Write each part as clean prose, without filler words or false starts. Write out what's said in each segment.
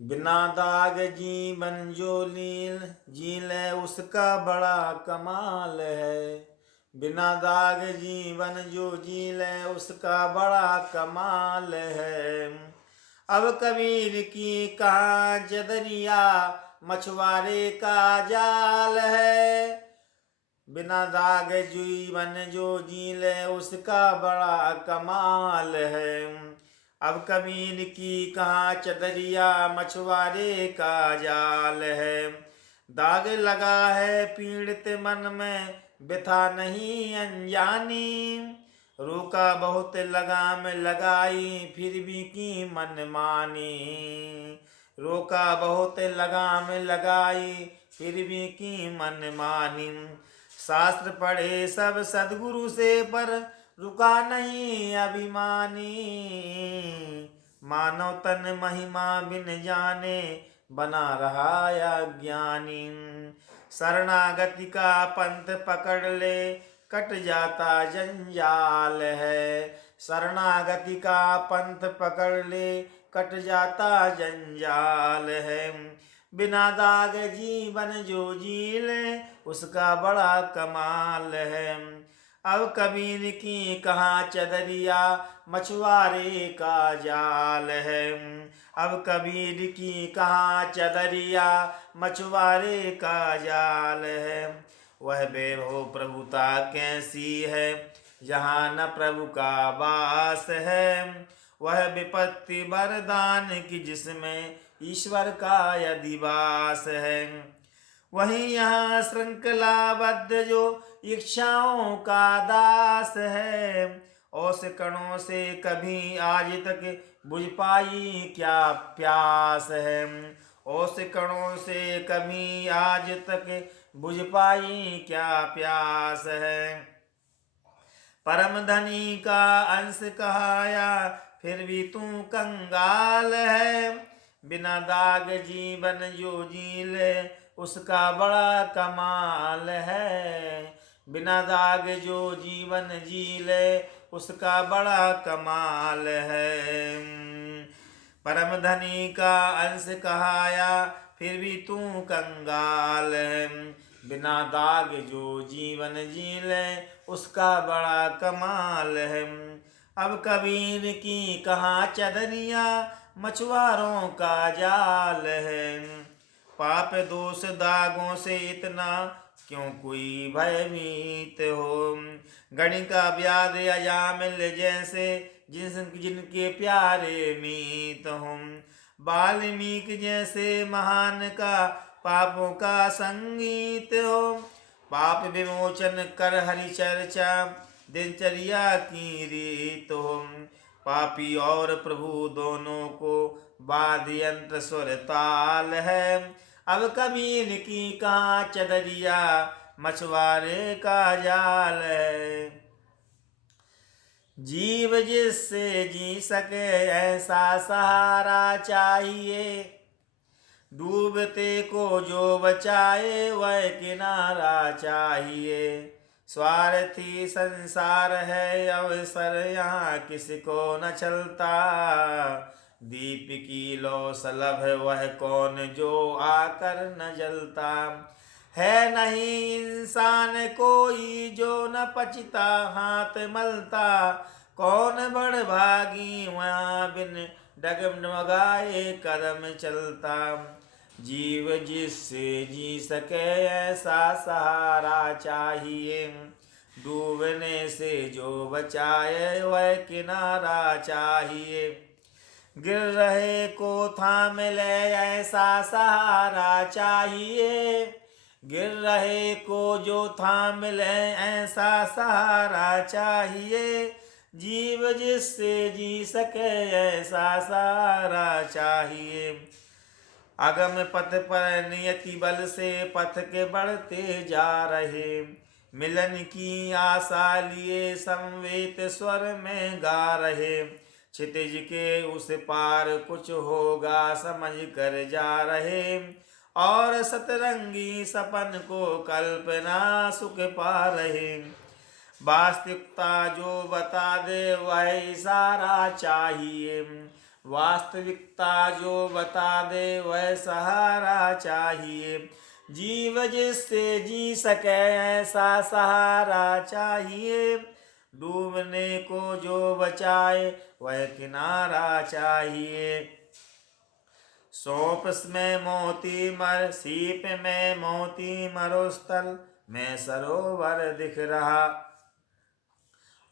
बिना दाग जीवन जो जी ले उसका बड़ा कमाल है। बिना दाग जीवन जो जी ले उसका बड़ा कमाल है। अब कबीर की कहाँ जदरिया मछुआरे का जाल है। बिना दाग जीवन जो जी ले उसका बड़ा कमाल है। अब कबीर की कहाँ चदरिया मछुआरे का जाल है। दाग लगा है पीड़ित मन में व्यथा नहीं अनजानी। रोका बहुत लगाम लगाई फिर भी की मन मानी। रोका बहुत लगाम लगाई फिर भी की मन मानी। शास्त्र पढ़े सब सदगुरु से पर रुका नहीं अभिमानी। मानव तन महिमा बिन जाने बना रहा अज्ञानी। शरणागति का पंथ पकड़ ले कट जाता जंजाल है। शरणागति का पंथ पकड़ ले कट जाता जंजाल है। बिना दाग जीवन जो जी ले उसका बड़ा कमाल है। अब कबीर की कहाँ चदरिया मछुआरे का जाल है। अब कबीर की कहाँ चदरिया मछुआरे का जाल है। वह बेहो प्रभुता कैसी है जहाँ न प्रभु का वास है। वह विपत्ति वरदान की जिसमें ईश्वर का अधिवास है। वहीं यहाँ श्रृंखलाबद्ध जो इच्छाओं का दास है। औस कणों से कभी आज तक बुझ पाई क्या प्यास है। औस कणों से कभी आज तक बुझ पाई क्या प्यास है। परम धनी का अंश कहाया फिर भी तू कंगाल है। बिना दाग जीवन जो जी ले उसका बड़ा कमाल है। बिना दाग जो जीवन जी ले उसका बड़ा कमाल है। परम धनी का अंश कहाया फिर भी तू कंगाल है। बिना दाग जो जीवन जी ले उसका बड़ा कमाल है। अब कबीर की कहाँ चदरिया मछुआरों का जाल है। पाप दोष दागों से इतना क्यों कोई भयभीत हो। गणिका व्याध अजामिल जैसे जिनके प्यारे मीत हों। वाल्मीकि जैसे महान का पापों का संगीत हो। पाप विमोचन कर हरि चर्चा दिनचर्या की रीत हो। पापी और प्रभु दोनों को वाद्य यंत्र स्वर ताल है। अब कबीर की कहाँ चदरिया मछुआरे का जाल है। जीव जिससे जी सके ऐसा सहारा चाहिए। डूबते को जो बचाए वह किनारा चाहिए। स्वार्थी संसार है अवसर यहाँ किसको न चलता। दीप की लो सलभ वह कौन जो आकर न जलता। है नहीं इंसान कोई जो न पचता हाथ मलता। कौन बड़ भागी वहाँ बिन डगमगाए कदम चलता। जीव जिससे जी सके ऐसा सहारा चाहिए। डूबने से जो बचाए वह किनारा चाहिए। गिर रहे को थाम ले ऐसा सहारा चाहिए। गिर रहे को जो थाम ले ऐसा सहारा चाहिए। जीव जिससे जी सके ऐसा सहारा चाहिए। अगम पथ पर नियति बल से पथ के बढ़ते जा रहे। मिलन की आशा लिए समवेत स्वर में गा रहे। क्षितिज के उस पार कुछ होगा समझ कर जा रहे। और सतरंगी सपन को कल्पना सुख पा रहे। वास्तविकता जो बता दे वह इशारा चाहिए। वास्तविकता जो बता दे वह सहारा चाहिए। जीव जिससे जी सके ऐसा सहारा चाहिए। डूबने को जो बचाए वह किनारा चाहिए। सौंप में मोती मर सीप में मोती मरुस्थल में सरोवर दिख रहा।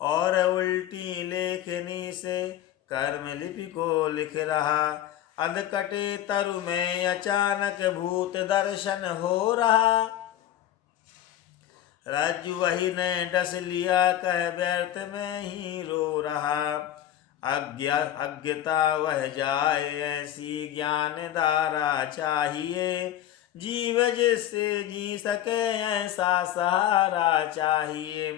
और उल्टी लेखनी से कर्म लिपि को लिख रहा। अधकटे तरु में अचानक भूत दर्शन हो रहा। रज्जु वही ने डस लिया कह व्यर्थ में ही रो रहा। अज्ञता वह जाए ऐसी ज्ञान धारा चाहिए। जीव जिससे जी सके ऐसा सहारा चाहिए।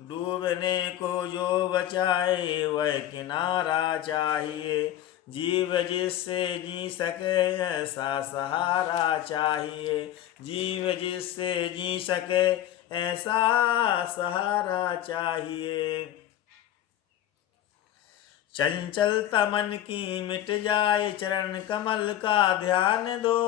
डूबने को जो बचाए वह किनारा चाहिए। जीव जिससे जी सके ऐसा सहारा चाहिए। जीव जिससे जी सके ऐसा सहारा चाहिए। चंचलता मन की मिट जाए चरण कमल का ध्यान दो।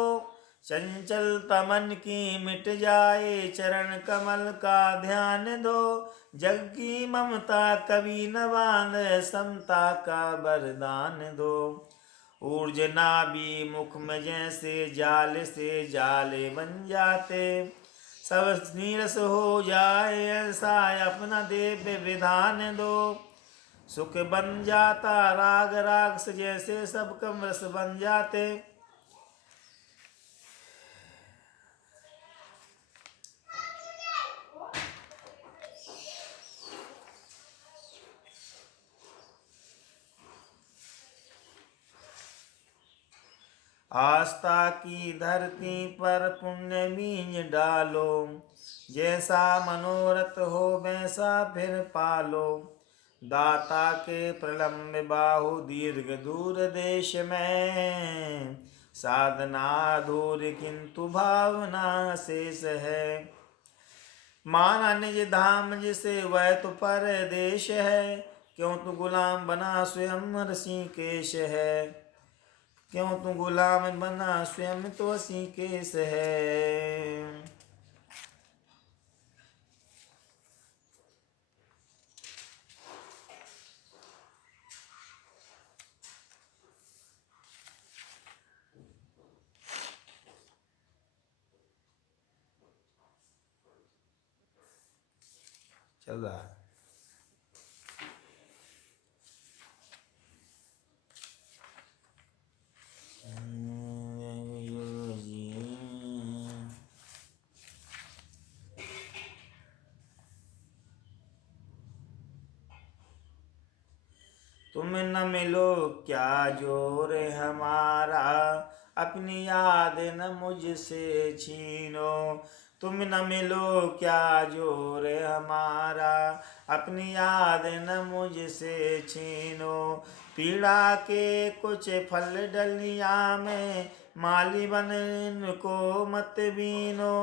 चंचलता मन की मिट जाए चरण कमल का ध्यान दो। जग की ममता कभी न बांध समता का वरदान दो। ऊर्ज नाभि मुख में जैसे जाल से जाले बन जाते। सब नीरस हो जाए ऐसा अपना दिव्य विधान दो। सुख बन जाता राग राग से जैसे सब कम रस बन जाते। आस्था की धरती पर पुण्य बीज डालो। जैसा मनोरथ हो वैसा फिर पालो। दाता के प्रलम्ब बाहु दीर्घ दूर देश में। साधना अधूरी किंतु भावना शेष है। माना निज धाम जिसे वह तो परदेश है। क्यों तू गुलाम बना स्वयं ऋषिकेश है। क्यों तू गुलाम बना स्वयं तो ऋषिकेश है। चल रहा है। तुम न मिलो क्या जोर हमारा। अपनी याद न मुझसे छीनो। तुम न मिलो क्या जोर हमारा। अपनी याद न मुझसे छीनो। पीड़ा के कुछ फल डलिया में माली बन इनको मत बीनो।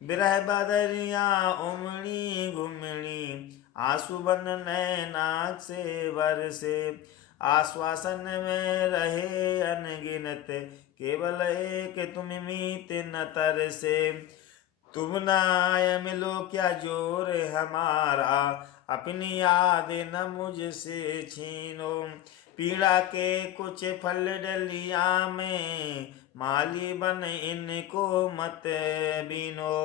बिरह बदरिया उमड़ी घुमड़ी आंसू बन नैनाक से बरसे। आश्वासन में रहे अनगिनत केवल एक तुम मीत न तरसे। तुम न आए मिलो क्या जोर हमारा। अपनी याद न मुझसे छीनो। पीड़ा के कुछ फल डलिया में माली बन इनको मत बीनो।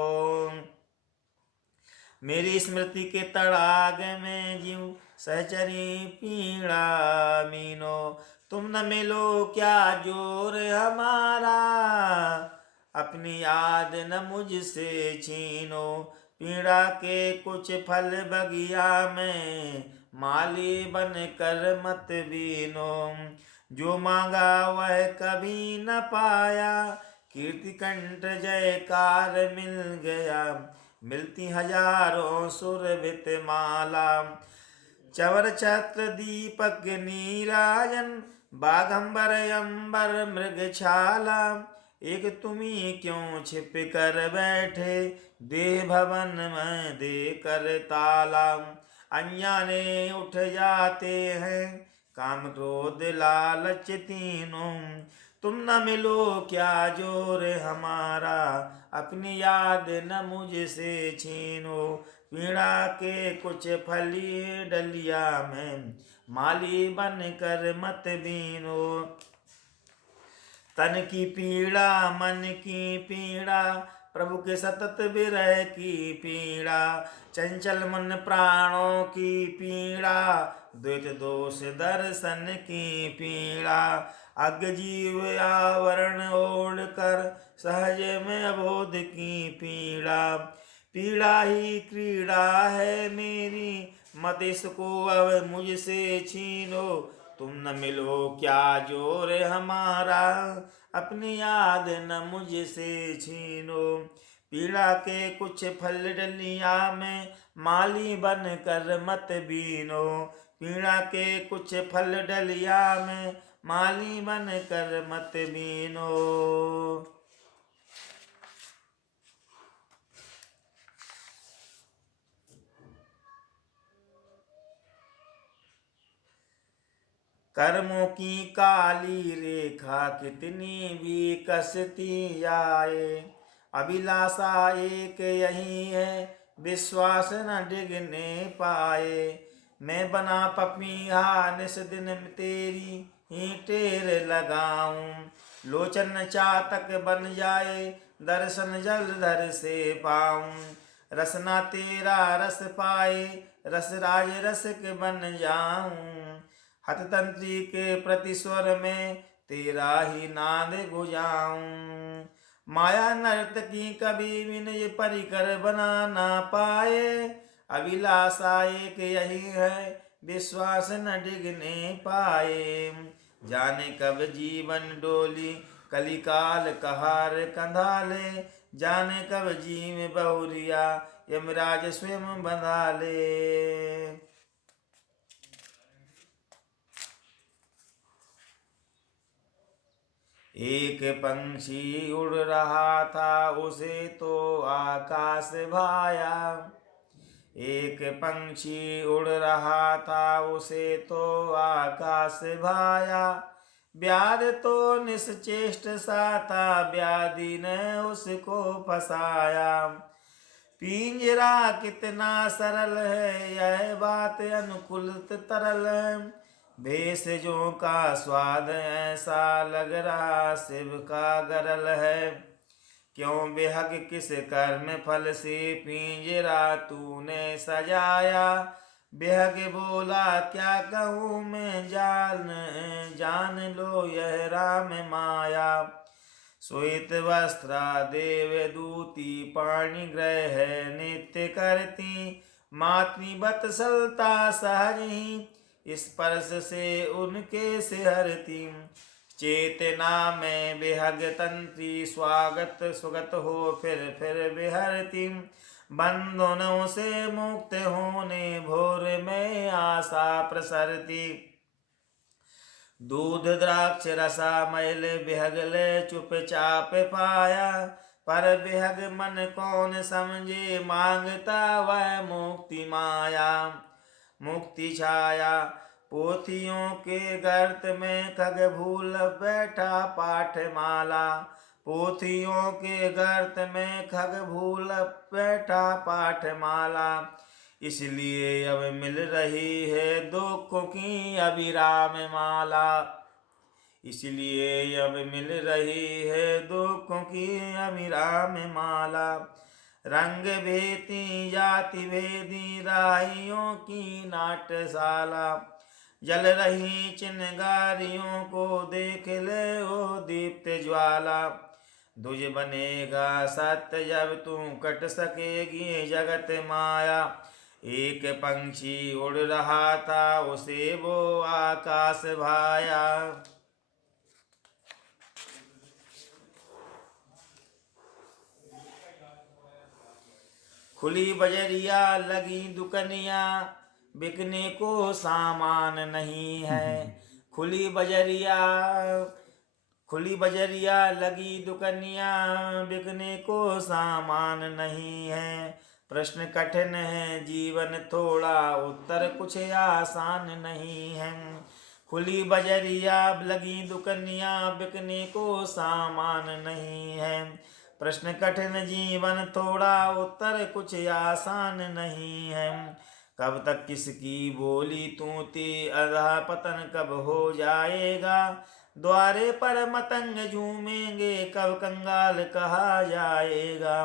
मेरी स्मृति के तड़ाग में जीव सहचरी पीड़ा मीनो। तुम न मिलो क्या जोर हमारा। अपनी याद न मुझसे छीनो। पीड़ा के कुछ फल बगिया में माली बन कर मत बीनो। जो मांगा वह कभी न पाया। कीर्ति कंठ जयकार मिल गया। मिलती हजारों सुरभित माला। चवर छत्र दीपक नीराजन बागंबर अंबर मृगछाला। एक तुम्ही क्यों छिप कर बैठे देह भवन में दे कर ताला। अनजाने उठ जाते हैं काम क्रोध लालच तीनों। तुम न मिलो क्या जोर हमारा, अपनी याद न मुझसे छीनो। पीड़ा के कुछ फली डलिया में, माली बन कर मत बीनो। तन की पीड़ा मन की पीड़ा, प्रभु के सतत विरह की पीड़ा। चंचल मन प्राणों की पीड़ा, द्वैत दोष दर्शन की पीड़ा। अज्ञ जीव आवरण ओढ़ कर, सहज में अबोध की पीड़ा। पीड़ा ही क्रीड़ा है मेरी, मत इसको अब मुझसे छीनो। तुम न मिलो क्या जोर हमारा, अपनी याद न मुझसे छीनो। पीड़ा के कुछ फल डलिया में, माली बन कर मत बीनो। पीड़ा के कुछ फल डलिया में, माली बन कर मत बीनो। कर्मों की काली रेखा कितनी भी कसती आए, अभिलाषा एक यही है, विश्वास न डिगने पाए। मैं बना पपीहा निस दिन तेरी ही टेर लगाऊं। लोचन चातक बन जाए, दर्शन जलधर से पाऊं। रसना तेरा रस पाए, रस राज रसिक बन जाऊं। हततंत्री के प्रति स्वर में, तेरा ही नाद गुजाऊं। माया नर्तकी कभी विनय परिकर बना ना पाए, अभिलाषा एक यही है, विश्वास न डिगने पाए। जाने कब जीवन डोली, कलिकाल कहार कंधाले। जाने कब जीव बहुरिया, यमराज स्वयं बंधा ले। एक पंछी उड़ रहा था, उसे तो आकाश भाया। एक पंछी उड़ रहा था, उसे तो आकाश भाया। व्याध तो निश्चेष्ट सा था, व्याधि ने उसको फसाया। पिंजरा कितना सरल है, यह बात अनुकूलित तरल है। भेषजों का स्वाद ऐसा लग रहा, शिव का गरल है। क्यों बेहग किस कर्म फल से, पिंजरा तूने सजाया। बेहग बोला क्या कहूँ मैं, जान लो यह राम माया। श्वेत वस्त्रा देव दूती, पाणि ग्रह नित्य करती। मातृवत्सलता सहज ही, स्पर्श से उनके से हरती। चेतना में बेहग तंत्री, स्वागत सुगत हो फिर विहरती। बंधनों से मुक्त होने, भोर में आशा प्रसरती। दूध द्राक्ष रसा मैल बेहगले, चुपचाप पाया। पर बेहग मन कौन समझे, मांगता वह मुक्ति माया। मुक्ति छाया पोथियों के गर्त में, खग भूल बैठा पाठमाला। पोथियों के गर्त में, खग भूल बैठा पाठमाला। इसलिए अब मिल रही है दुखों की अभिराम माला। इसलिए अब मिल रही है दुखों की अभिराम माला। रंग भेदी जाति भेदी, राहियों की नाट्यशाला। जल रही चिनगारियों को, देख ले ओ दीप्त ज्वाला। दुज बनेगा सत्य जब तू कट सकेगी जगत माया। एक पंछी उड़ रहा था, उसे वो आकाश भाया। खुली बजरिया लगी दुकनिया, बिकने को सामान नहीं है। खुली बजरिया लगी दुकनिया, बिकने को सामान नहीं है। प्रश्न कठिन है जीवन थोड़ा, उत्तर कुछ आसान नहीं है। खुली बजरिया लगी दुकनिया, बिकने को सामान नहीं है। प्रश्न कठिन जीवन थोड़ा, उत्तर कुछ आसान नहीं है। कब तक किसकी बोली तूती, अधा पतन कब हो जाएगा। द्वारे पर मतंग झूमेंगे, कब कंगाल कहा जाएगा।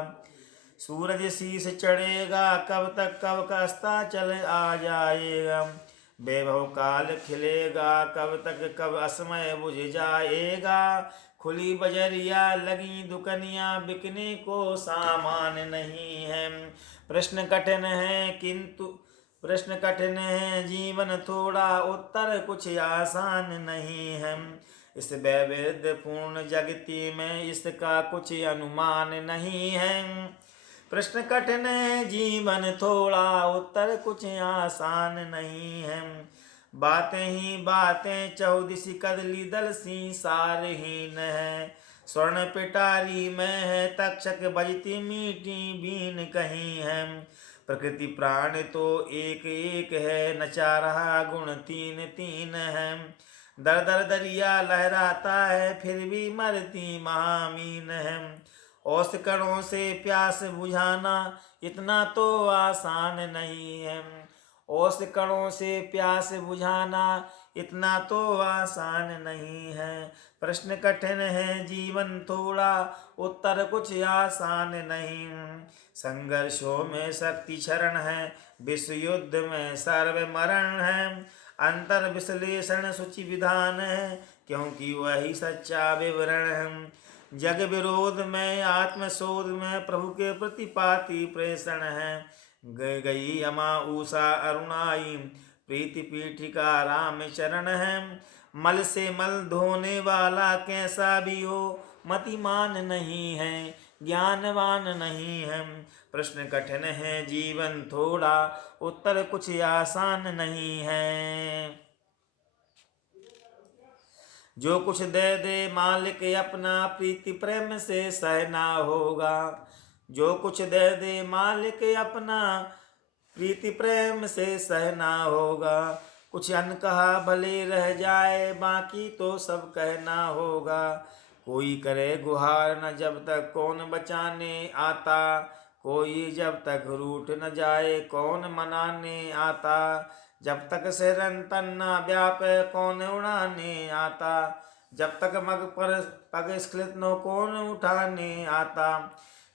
सूरज शीस चढ़ेगा, कब तक कब का अस्ताचल आ जाएगा। वैभव काल खिलेगा, कब तक कब असमय बुझ जाएगा। खुली बजरिया लगी दुकनिया, बिकने को सामान नहीं है। प्रश्न कठिन है जीवन थोड़ा, उत्तर कुछ आसान नहीं है। इस वैविध्यपूर्ण जगती में इसका कुछ अनुमान नहीं है। प्रश्न कठिन है जीवन थोड़ा, उत्तर कुछ आसान नहीं है। बातें ही बातें चौदिसी कदली दल सी सारहीन है। स्वर्ण पिटारी में है तक्षक, बजती मीठी बीन कहीं है। प्रकृति प्राण तो एक एक है, नचा रहा गुण तीन तीन है। दर दर दरिया लहराता है, फिर भी मरती महामीन है। औस कणों से प्यास बुझाना, इतना तो आसान नहीं है। औस कणों से प्यास बुझाना, इतना तो आसान नहीं है। प्रश्न कठिन है जीवन थोड़ा, उत्तर कुछ आसान नहीं। संघर्षों में शक्ति क्षरण है, विश्व युद्ध में सर्व मरण है। अंतर विश्लेषण सूचि विधान है, क्योंकि वही सच्चा विवरण है। जग विरोध में आत्मशोध में, प्रभु के प्रतिपाती प्रेषण है। गई अमा उषा अरुणाई, प्रीति पीठिका राम चरण है। मल से मल धोने वाला कैसा भी हो, मतिमान नहीं है, ज्ञानवान नहीं है। प्रश्न कठिन है जीवन थोड़ा, उत्तर कुछ आसान नहीं है। जो कुछ दे दे मालिक अपना, प्रीति प्रेम से सहना होगा। जो कुछ दे दे मालिक अपना, प्रीति प्रेम से सहना होगा। कुछ अनकहा भले रह जाए, बाकी तो सब कहना होगा। कोई करे गुहार न जब तक, कौन बचाने आता। कोई जब तक रूठ न जाए, कौन मनाने आता। जब तक सिरन तन न व्यापे, कौन उड़ाने आता। जब तक मग पर पग स्खलित न, कौन उठाने आता।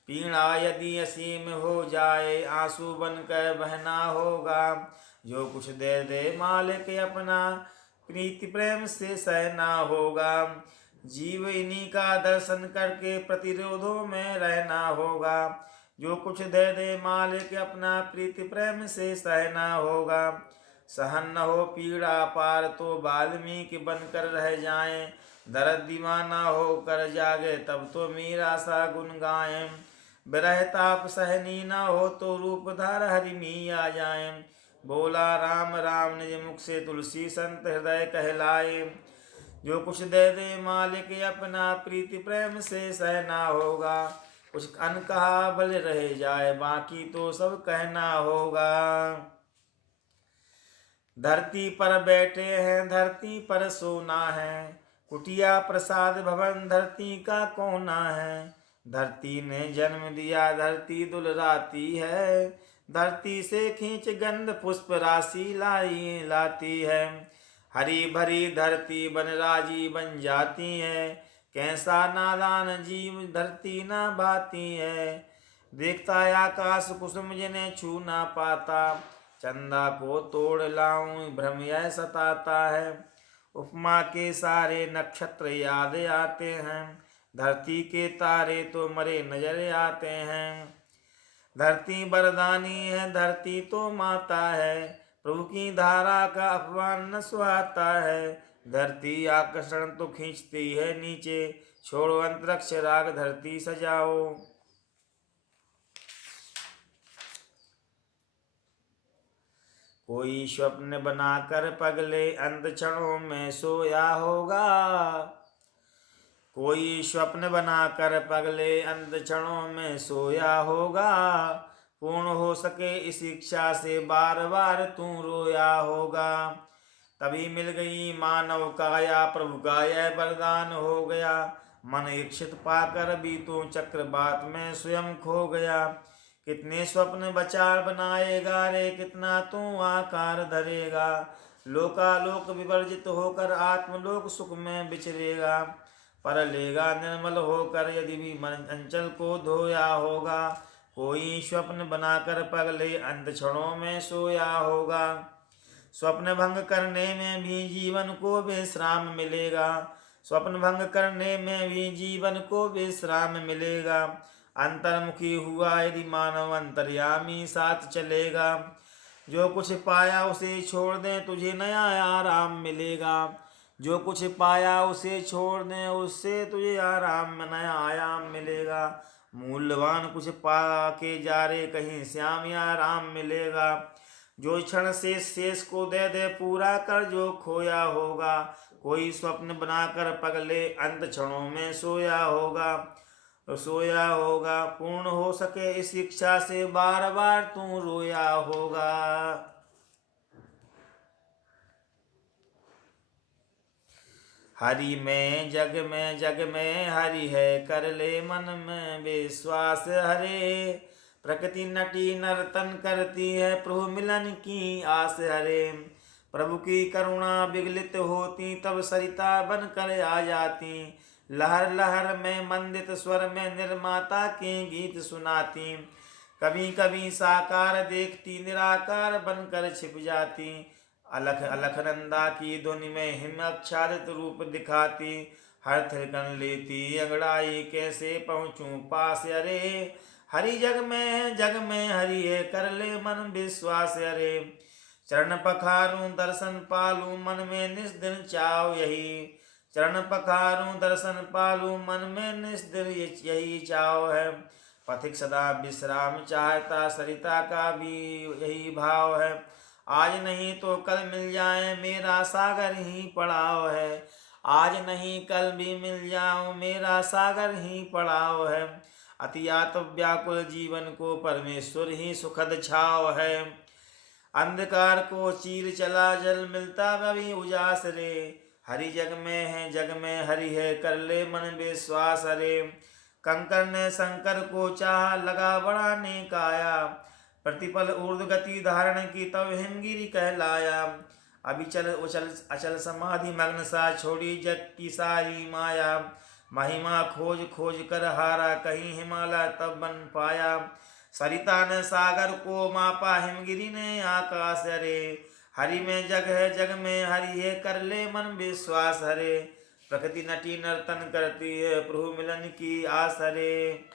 पीड़ा यदि असीम हो जाए, आंसू बन कर बहना होगा। जो कुछ दे दे मालिक अपना, प्रीति प्रेम से सहना होगा। जीव इन्हीं का दर्शन करके प्रतिरोधों में रहना होगा। जो कुछ दे दे मालिक अपना, प्रीति प्रेम से सहना होगा। सहन न हो पीड़ा पार, तो वाल्मीकि बनकर रह जाएं। दर्द दीवाना हो कर जागे, तब तो मीरा सा गुन गाएं। विरह ताप सहनी न हो, तो रूप धार हरि मी आ जाएं। बोला राम राम निज मुख से, तुलसी संत हृदय कहलाए। जो कुछ दे दे मालिक अपना, प्रीति प्रेम से सहना होगा। कुछ अनकहा भले रह जाए, बाकी तो सब कहना होगा। धरती पर बैठे हैं, धरती पर सोना है। कुटिया प्रसाद भवन, धरती का कोना है। धरती ने जन्म दिया, धरती दुलराती है। धरती से खींच गंध पुष्प राशि लाती है। हरी भरी धरती बनराजी बन जाती है। कैसा नादान जीव धरती ना भाती है। देखता आकाश कुसुम जिन्हें छू ना पाता। चंदा को तोड़ लाऊं भ्रम यह सताता है। उपमा के सारे नक्षत्र याद आते हैं। धरती के तारे तो मरे नजर आते हैं। धरती बरदानी है, धरती तो माता है। प्रभु की धारा का अपमान न सुहाता है। धरती आकर्षण तो खींचती है नीचे। छोड़ो अंतरिक्ष राग, धरती सजाओ। कोई स्वप्न बनाकर पगले, अंत क्षणों में सोया होगा। कोई स्वप्न बनाकर पगले, अंत क्षणों में सोया होगा। पूर्ण हो सके इस इच्छा से, बार बार तू रोया होगा। तभी मिल गई मानव काया, प्रभु का यह वरदान हो गया। मन इच्छित पाकर भी तो चक्रवात में स्वयं खो गया। कितने स्वप्न बचार बनाएगा रे, कितना तू आकार धरेगा। लोकालोक विवर्जित होकर आत्मलोक सुख में विचरेगा। पर लेगा निर्मल होकर यदि भी मन अंचल को धोया होगा। कोई स्वप्न बनाकर पगले अंत क्षणों में सोया होगा। स्वप्न भंग करने में भी जीवन को विश्राम मिलेगा। स्वप्न भंग करने में भी जीवन को विश्राम मिलेगा। अंतर्मुखी हुआ यदि मानव अंतर्यामी साथ चलेगा। जो कुछ पाया उसे छोड़ दे, तुझे नया आराम मिलेगा। जो कुछ पाया उसे छोड़ दे, उससे तुझे आराम नया आयाम मिलेगा। मूल्यवान कुछ पा के जा रे, कहीं श्याम या राम मिलेगा। जो क्षण शेष को दे दे पूरा कर जो खोया होगा। कोई स्वप्न बनाकर पगले अंत क्षणों में सोया होगा। पूर्ण हो सके इस इच्छा से बार बार तू रोया होगा। हरि में जग में हरि है, कर ले मन में विश्वास हरे। प्रकृति नटी नर्तन करती है, प्रभु मिलन की आस हरे। प्रभु की करुणा विगलित होती, तब सरिता बन कर आ जाती। लहर लहर में मंदित स्वर में निर्माता के गीत सुनाती। कभी कभी साकार देखती, निराकार बनकर छिप जाती। अलख अलख नंदा की ध्वनि में हिम आच्छादित रूप दिखाती। हर थिरकन लेती अंगड़ाई, कैसे पहुँचूं पास अरे। हरि जग में हरि है, कर ले मन विश्वास अरे। चरण पखारूं दर्शन पालूं, मन में निस्दिन चाव यही। चरण पखारूं दर्शन पालूं, मन में निस्दिन यही चाव है। पथिक सदा विश्राम चाहता, सरिता का भी यही भाव है। आज नहीं तो कल मिल जाए, मेरा सागर ही पड़ाव है। आज नहीं कल भी मिल जाऊं, मेरा सागर ही पड़ाव है। अतियात व्याकुल जीवन को परमेश्वर ही सुखद छाव है। अंधकार को चीर चला जल, मिलता कभी उजास रे। हरि जग में हरि है, कर ले मन विश्वास रे। कंकर ने शंकर को चाह, लगा बढ़ाने काया। प्रतिपल ऊर्ध्व गति धारण की, तब हिमगिरी कहलाया। अभी चल उचल अचल समाधि मग्न सा, छोड़ी जग की सारी माया। महिमा खोज खोज कर हारा, कहीं हिमालय तब बन पाया। सरिता ने सागर को मापा, हिमगिरी ने आकाश रे। हरि में जग में हरि है, कर ले मन विश्वास हरे। प्रकृति नटी नर्तन करती है, प्रभु मिलन की आस हरे।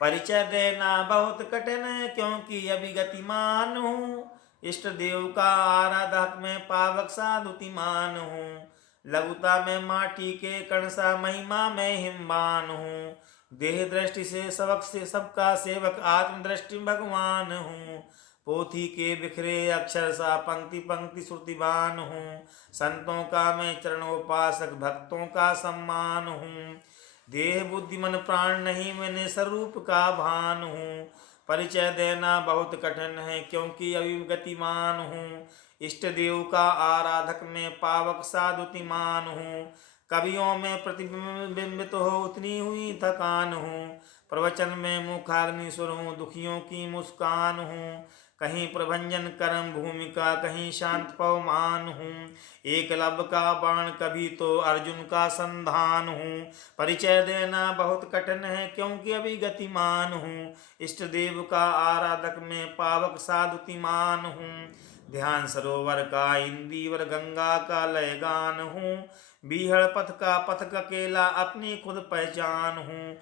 परिचय देना बहुत कठिन है, क्योंकि अभी गतिमान हूँ। इष्ट देव का आराधक में पावक साधुतिमान हूँ। लघुता में माटी के कण सा, महिमा में हिमवान हूँ। देह दृष्टि से सबका सेवक, आत्म दृष्टि भगवान हूँ। पोथी के बिखरे अक्षर सा, पंक्ति पंक्ति श्रुतिवान हूँ। संतों का मैं चरणोपासक, भक्तों का सम्मान हूँ। देह बुद्धि मन प्राण नहीं, मैंने स्वरूप का भान हूँ। परिचय देना बहुत कठिन है, क्योंकि अभी गतिमान हूँ। इष्ट देव का आराधक में पावक साधुतिमान हूँ। कवियों में प्रतिबिंबित हो उतनी हुई थकान हूँ। प्रवचन में मुखाग्निस्वर हूँ, दुखियों की मुस्कान हूँ। कहीं प्रभंजन कर्म भूमिका, कहीं शांत पवमान हूँ। एकलव्य का बाण, कभी तो अर्जुन का संधान हूँ। परिचय देना बहुत कठिन है, क्योंकि अभी गतिमान हूँ। इष्ट देव का आराधक में पावक साधुतिमान हूँ। ध्यान सरोवर का इंदीवर, गंगा का लयगान हूँ। बीहड़ पथ का पथक अकेला, अपनी खुद पहचान हूँ।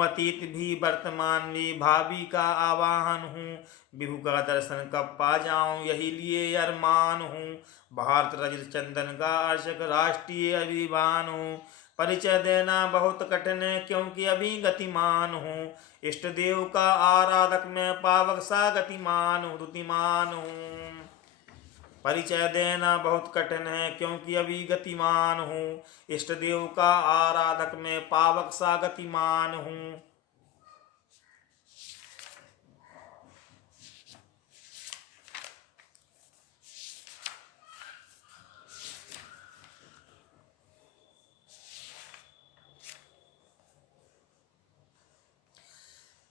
अतीत भी वर्तमान भी भावी का आवाहन हूँ। विभु का दर्शन कब पा जाऊं, यही लिए अरमान हूँ। भारत रजत चंदन का अर्शक, राष्ट्रीय अभिमान हूँ। परिचय देना बहुत कठिन है, क्योंकि अभी गतिमान हूँ। इष्ट देव का आराधक में पावक सा गतिमान हूँ। परिचय देना बहुत कठिन है, क्योंकि अभी गतिमान हूँ। इष्ट देव का आराधक में पावक सा गतिमान हूँ।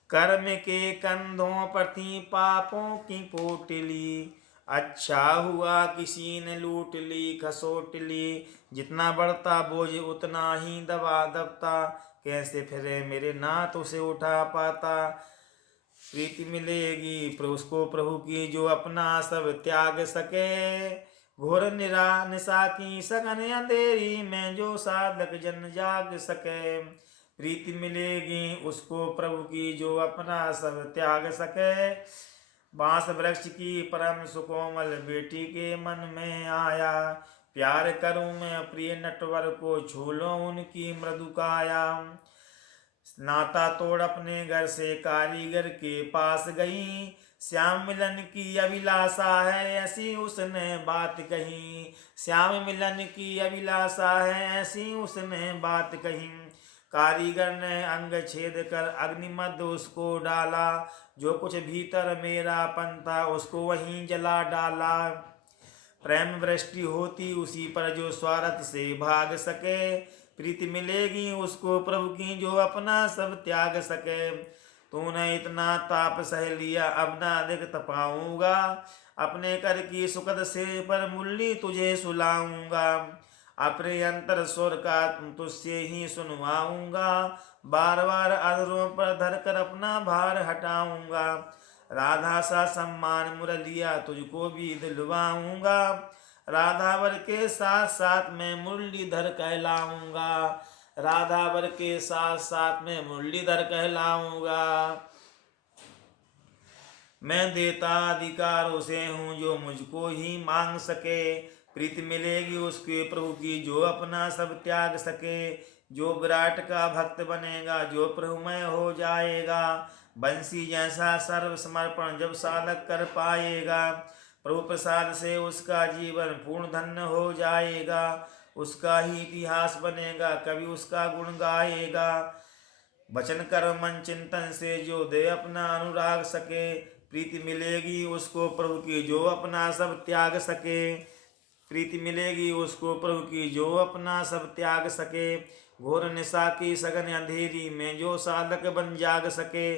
कर्म के कंधों प्रति पापों की पोटली, अच्छा हुआ किसी ने लूट ली खसोट ली। जितना बढ़ता बोझ उतना ही दबा दबता, कैसे फिरे मेरे नाथ उसे उठा पाता। प्रीति मिलेगी उसको प्रभु की जो अपना सब त्याग सके, घोर निशा की सघन अंधेरी में जो साधक जन जाग सके। प्रीति मिलेगी उसको प्रभु की जो अपना सब त्याग सके। बांस वृक्ष की परम सुकोमल बेटी के मन में आया, प्यार करूं मैं प्रिय नटवर को छू लो उनकी मृदु काया। नाता तोड़ अपने घर से कारीगर के पास गई, श्याम मिलन की अभिलाषा है ऐसी उसने बात कही। श्याम मिलन की अभिलाषा है ऐसी उसने बात कही। कारीगर ने अंग छेद कर अग्निमध्य उसको डाला, जो कुछ भीतर मेरा पन था उसको वहीं जला डाला। प्रेम वृष्टि होती उसी पर जो स्वार्थ से भाग सके, प्रीति मिलेगी उसको प्रभु की जो अपना सब त्याग सके। तूने इतना ताप सह लिया अब ना अधिक तपाऊंगा, अपने कर की सुखद से पर मुरली तुझे सुलाऊंगा। अपने अंतर स्वर का तुझसे ही सुनवाऊंगा, बार बार अधरों पर धर कर अपना भार हटाऊंगा। राधा सा सम्मान मुरलिया तुझको भी दिलवाऊंगा, राधावर के साथ साथ मैं मुरलीधर कहलाऊंगा। राधावर के साथ साथ मैं मुरलीधर कहलाऊंगा। मैं देता अधिकारों से हूँ जो मुझको ही मांग सके, प्रीति मिलेगी उसके प्रभु की जो अपना सब त्याग सके। जो विराट का भक्त बनेगा जो प्रभुमय हो जाएगा, बंसी जैसा सर्व समर्पण जब साधक कर पाएगा। प्रभु प्रसाद से उसका जीवन पूर्ण धन्य हो जाएगा, उसका ही इतिहास बनेगा कभी उसका गुण गाएगा। वचन कर्म मन चिंतन से जो दे अपना अनुराग सके, प्रीति मिलेगी उसको प्रभु की जो अपना सब त्याग सके। प्रीति मिलेगी उसको प्रभु की जो अपना सब त्याग सके। घोर निशा की सघन अंधेरी में जो साधक बन जाग सके।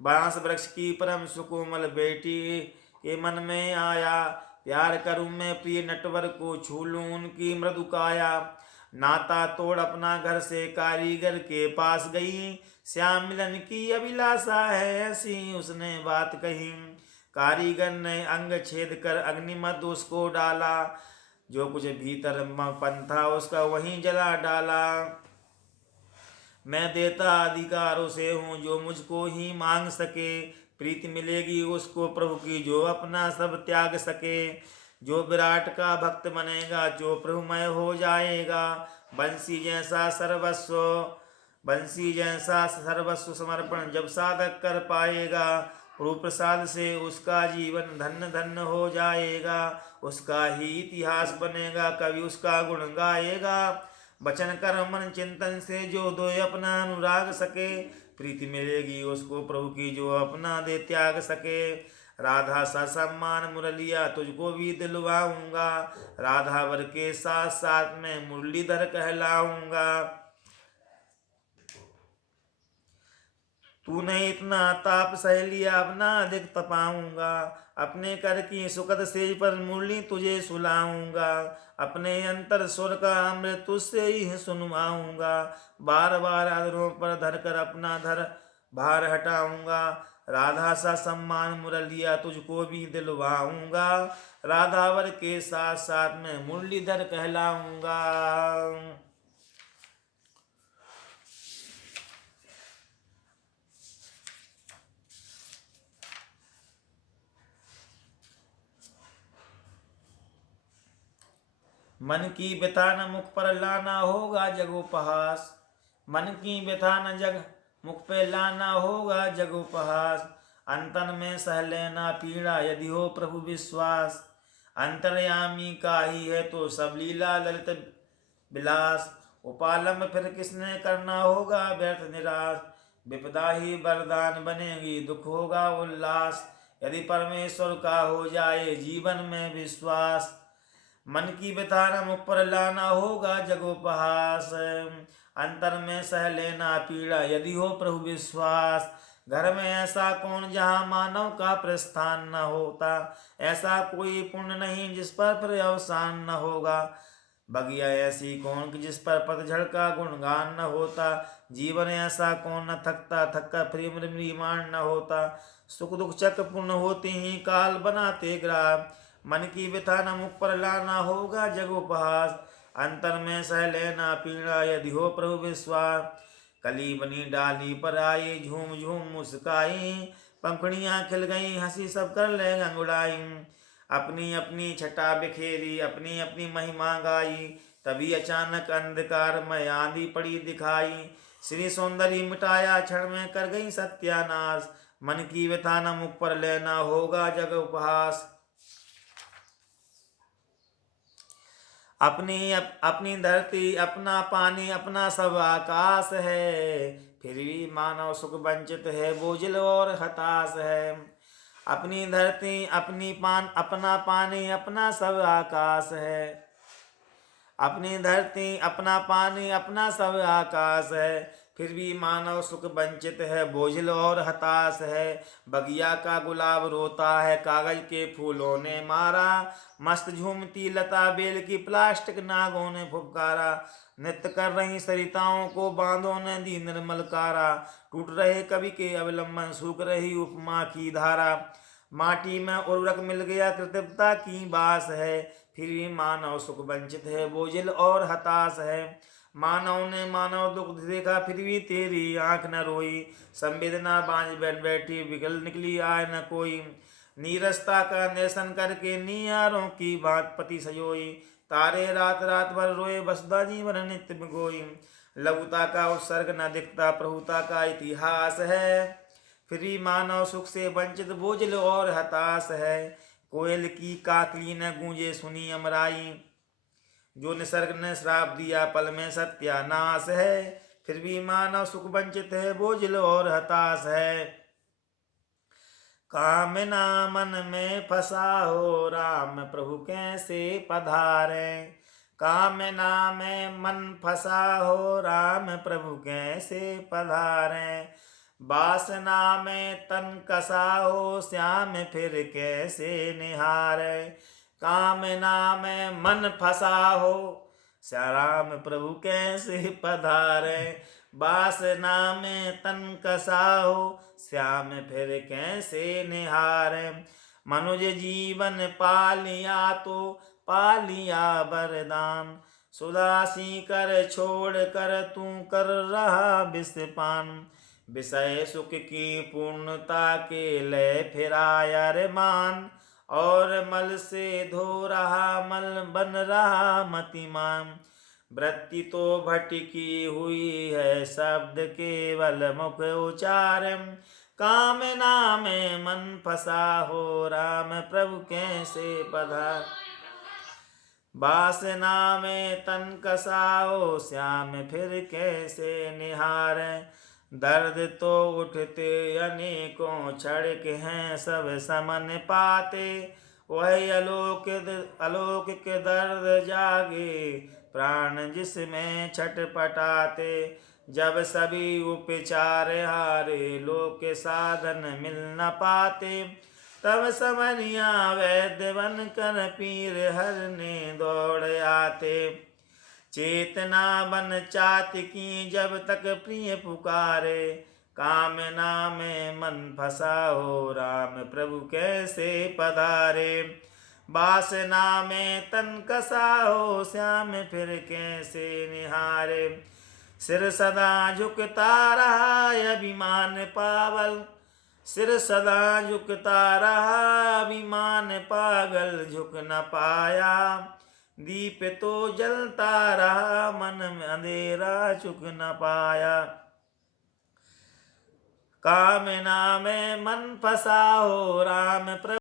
बांस वृक्ष की परम सुकोमल बेटी के मन में आया, प्यार करूं मैं प्रिय नटवर को छू लूं उनकी मृदु काया। नाता तोड़ अपना घर से कारीगर के पास गई, श्याम मिलन की अभिलाषा है ऐसी उसने बात कही। कारीगर ने अंग छेद कर अग्निमध्य उसको डाला, जो कुछ भीतर पन था उसका वहीं जला डाला। मैं देता अधिकारों से हूँ जो मुझको ही मांग सके, प्रीति मिलेगी उसको प्रभु की जो अपना सब त्याग सके। जो विराट का भक्त बनेगा जो प्रभुमय हो जाएगा, बंसी जैसा सर्वस्व समर्पण जब साधक कर पाएगा। प्रभु प्रसाद से उसका जीवन धन्य धन्य हो जाएगा, उसका ही इतिहास बनेगा कभी उसका गुण गाएगा। वचन कर्म मन चिंतन से जो दो अपना अनुराग सके, प्रीति मिलेगी उसको प्रभु की जो अपना दे त्याग सके। राधा सा सम्मान मुरलिया तुझको भी दिलवाऊंगा, राधावर के साथ साथ मैं मुरलीधर कहलाऊंगा। तूने इतना ताप सह लिया अब ना अधिक तपाऊंगा, अपने कर की सुखद सेज पर मुरली तुझे सुलाऊंगा। अपने अंतर स्वर का अमृत तुझसे ही सुनवाऊंगा, बार बार अधरों पर धर कर अपना धर भार हटाऊंगा। राधा सा सम्मान मुरलिया तुझको भी दिलवाऊंगा, राधावर के साथ साथ मैं मुरलीधर कहलाऊंगा। मन की व्यथा न मुख पर लाना होगा जगोपहास, मन की व्यथा न जग मुख पे लाना होगा जगोपहास। अंतन में सह लेना पीड़ा यदि हो प्रभु विश्वास, अंतर्यामी का ही है तो सब लीला ललित विलास। उपालंब फिर किसने करना होगा व्यर्थ निराश, विपदा ही वरदान बनेगी दुख होगा उल्लास। यदि परमेश्वर का हो जाए जीवन में विश्वास, मन की व्यथा न मुख पर लाना होगा जगोपहास। अंतर में सह लेना पीड़ा यदि हो प्रभु विश्वास, घर में ऐसा कौन जहाँ मानव का प्रस्थान न होता, ऐसा कोई पुण्य नहीं जिस पर फिर अवसान न होगा। बगिया ऐसी कौन कि जिस पर पतझड़ का गुणगान न होता, जीवन ऐसा कौन न थकता थक कर फिर मृम्यमान न होता। सुख दुख चक्र पूर्ण होते ही काल बनाते ग्राम, मन की व्यथा न मुख पर लाना होगा जग उपहास। अंतर में सह लेना पीड़ा यदि हो प्रभु विश्वास, कली बनी डाली पर आई झूम झूम मुस्काई, पंखुड़ियां खिल गई हंसी सब कर ले गंगुड़ाई। अपनी अपनी छटा बिखेरी अपनी अपनी महिमा गाई, तभी अचानक अंधकार में आंधी पड़ी दिखाई। श्री सौंदर्य मिटाया क्षण में कर गई सत्यानाश, मन की व्यथा न मुख पर लेना होगा जग उपहास। अपनी धरती अपना पानी अपना सब आकाश है, फिर भी मानव सुख वंचित है बोझिल और हताश है। अपनी धरती अपना पानी अपना सब आकाश है, अपनी धरती अपना पानी अपना सब आकाश है, फिर भी मानव सुख वंचित है बोझिल और हताश है। बगिया का गुलाब रोता है कागज के फूलों ने मारा, मस्त झूमती लता बेल की प्लास्टिक नागों ने फुफकारा। नृत्य कर रही सरिताओं को बांधों ने दी निर्मल कारा, टूट रहे कवि के अवलंबन सूख रही उपमा की धारा। माटी में उर्वरक मिल गया कृतज्ञता की बास है, फिर भी मानव सुख वंचित है बोझिल और हताश है। मानव ने मानव दुख देखा फिर भी तेरी आंख न रोई, संवेदना बांझ बैठ बैठी बिगल निकली आय न कोई। नीरसता का निरसन करके नियारों की बात पति सजोई, तारे रात रात भर रोए वसुधा जीवन नित्य भिगोई। लघुता का उत्सर्ग न दिखता प्रभुता का इतिहास है, फिर भी मानव सुख से वंचित बोझिल और हताश है। कोयल की काकली न गूंजे सुनी अमराई, जो निसर्ग ने श्राप दिया पल में सत्यानाश है, फिर भी मानव सुख वंचित है बोझिल और हताश है। कामना मन में फंसा हो राम प्रभु कैसे पधारे, कामना में मन फंसा हो राम प्रभु कैसे पधारे। वासना में तन कसा हो श्याम फिर कैसे निहारे, कामना में मन फंसा हो श्या राम प्रभु कैसे पधारे। वासना में तन कसा हो श्याम फिर कैसे निहारे। मनुज जीवन पालिया तो पालिया वरदान, सुदासी कर छोड़ कर तू कर रहा विषपान। विषय सुख की पूर्णता के लय फिराया रे मान, और मल से धो रहा मल बन रहा मतिमान। वृत्ति तो भटकी हुई है शब्द केवल मुख उच्चार, कामना में मन फंसा हो राम प्रभु कैसे पधार। वासना में तन कसा हो श्याम फिर कैसे निहार। दर्द तो उठते अनेकों क्षणिक हैं सब समन पाते, वही अलौकिक दर्द जागे प्राण जिसमें छटपटाते। जब सभी उपचार हारे लोक के साधन मिल न पाते, तब समनिया वैद्य बन कर पीर हरने दौड़ आते। चेतना बन चात की जब तक प्रिय पुकारे, कामना में मन फंसा हो राम प्रभु कैसे पधारे। वासना में तन कसा हो श्याम फिर कैसे निहारे। सिर सदा झुकता रहा अभिमान पावल, सिर सदा झुकता रहा अभिमान पागल झुक न पाया। दीप तो जलता रहा मन में अंधेरा चुक न पाया। कामना में मन फंसा हो राम प्रभु